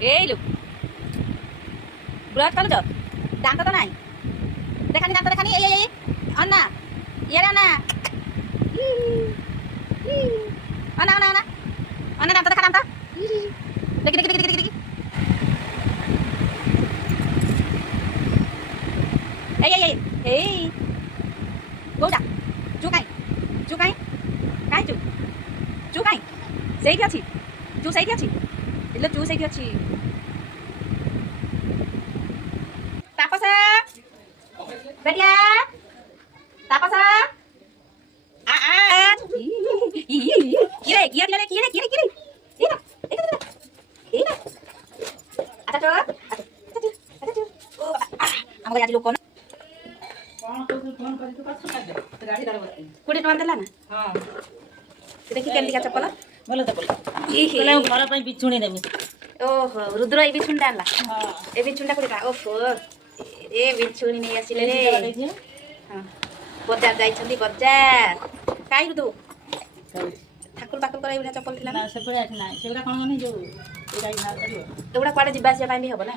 এই লোক ব্রত করছ দান্ত তো নাই দেখানি দান্ত দেখানি এই অন্না ইয়ে রে না অন্না অন্না অন্না অন্না দান্ত দেখা দান্ত দেখি দেখি দেখি দেখি দেখি এই এই এই কোটা চু কাই কাই চু কাই ସେଇଠି ଅଛି ଚୁ ସେଇଠି ଅଛି ଇଲୋ ଚୁ ସେଇଠି ଅଛି ତାପସ ବେଟିଆ ତାପସ ଆ ଆ କିରେ ଏଇଟା ଆଚ୍ଛା ଚ ଆମ ଆଜି ଲୋକ ନା କୋଡ଼ିଏ ଟଙ୍କା ଦେଲା ନା ହଁ ଦେଖି କେମିତିକା ଚପଲ ଭଲ ଚପଲ ଘର ପାଇଁ ବିଛୁଣି ନେମି। ଓହୋ ରୁଦ୍ର ଏ ବିଛୁଣିଟା ଆଣିଲା ହଁ ଏ ବିଛୁଣିଟା କୋଡ଼ିଏ ଟଙ୍କା ଓହୋ ଏ ବିଛୁଣି ନେଇ ଆସିଲେ ରେ ହଁ ବଜାର ଯାଇଛନ୍ତି ବଜାର କାହିଁ ରୁଦୁ ଠାକୁର ପାଖରୁ କରା ଏଇଭଳିଆ ଚପଲ ଥିଲା ନା ସେଗୁଡ଼ା ନାହିଁ ସେଗୁଡ଼ା କ'ଣ ମାନେ ଯୋଉ ଏଗୁଡ଼ା କୁଆଡ଼େ ଯିବା ଆସିବା ପାଇଁ ବି ହବ ନା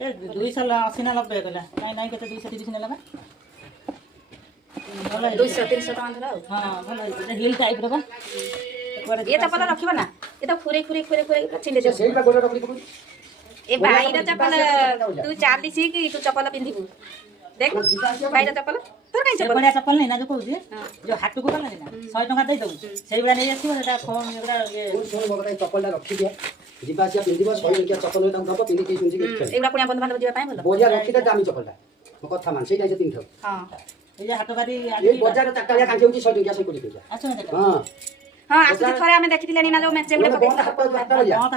ଏ 280 ନା 90 କଲା ନାଇଁ କେତେ 230 ନେଲା ବା 200-300 ଟଙ୍କା ଧର ଆଉ ହଁ ଭଲ ହେଇଛି ହିଲ୍ ଟାଇପ୍ର ବା ଏ ଚପଲ ରଖିବ ନା ଏ ତ ଖୁରେଇ ଛିଣ୍ଡେ ଯାଉ ଏ ଭାଇର ଚପଲ ତୁ ଚାଲିଛି କି ତୁ ଚପଲ ପିନ୍ଧିବୁ ଦେଖ ଭାଇର ଚପଲ ତୋର କାଇଁ ଚପଲ ବଢ଼ିଆ ଚପଲ ନାହିଁ ନା ଯୋଉ କହୁଛି ଯୋଉ ହାଟକୁ ଗଲାନି ନା 100 ଟଙ୍କା ଦେଇଦବୁ ସେଇଭଳିଆ ନେଇ ଆସିବ ସେଟା ଫୋନ୍ ଚପଲଟା ରଖିଦିଅ ଯିବା ଆସିବା ପିନ୍ଧିବ 100 ଟଙ୍କିଆ ଚପଲ ତାଙ୍କୁ ଦବ ପିନ୍ଧିକି ଶୁଣିଛି ଏଗୁଡ଼ା ପୁଣି ବନ୍ଧୁବାନ୍ଧବ ଯିବା ପାଇଁ ଭଲ ବଢିଆ ରଖିଦେ ଦାମୀ ଚପଲଟା ମୋ କଥା ମାନ ସେଇଟା ସେ ପିନ୍ଧିଥାଉ ହଁ ଏଇ ଯେ ହାଟ ବାରି ଏଇ ବଜାର ଚାରିଟା କାଞ୍ଚି ହଉଛି 100 ଟଙ୍କିଆ 120 ଟଙ୍କିଆ ଆସୁନ ଦେଖ ହଁ ହଁ ଆସିକି ଥରେ ଆମେ ଦେଖିଥିଲେ ନା ଯୋଉ ମେଞ୍ଚେ ଗୁଡେ ବନ୍ଦ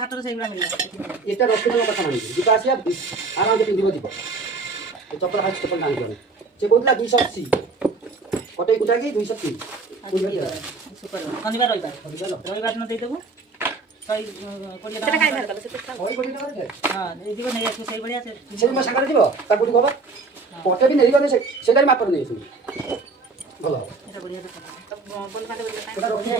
ହାଟରେ ସେଇଭଳିଆ ମିଳିଲା ଏଟା ରଖିଦେ ମୋ କଥା ମାନିକି ଯିବା ଆସିବା ଆରାମରେ ପିନ୍ଧିବ ଯିବ ଏ ଚପଲ ହାଇଟ୍ ଚପଲ ଆଣିକି ସେ କହୁଥିଲା 280 କଟେଇ କୁଟାକି 230 ଶନିବାର ରବିବାର ନ ଦେଇଦେବୁ ସେଟା କାଇଁ ବାହାର କଲ ସେଟା ହଁ ଦେଇଯିବ ନେଇ ଆସିବ ସେଇଭଳିଆ ସେ ମୋ ସାଙ୍ଗରେ ଯିବ ତା କୋଉଠି ହବ ପଟେ ବି ନେଇଗଲେ ସେଟାରେ ମାପରେ ନେଇ ଆସିବୁ ଭଲ ଏଟା ବଢ଼ିଆ ବନ୍ଧୁବାନ୍ଧବ ଯିବା ପାଇଁ ସେଟା ରଖିଦେ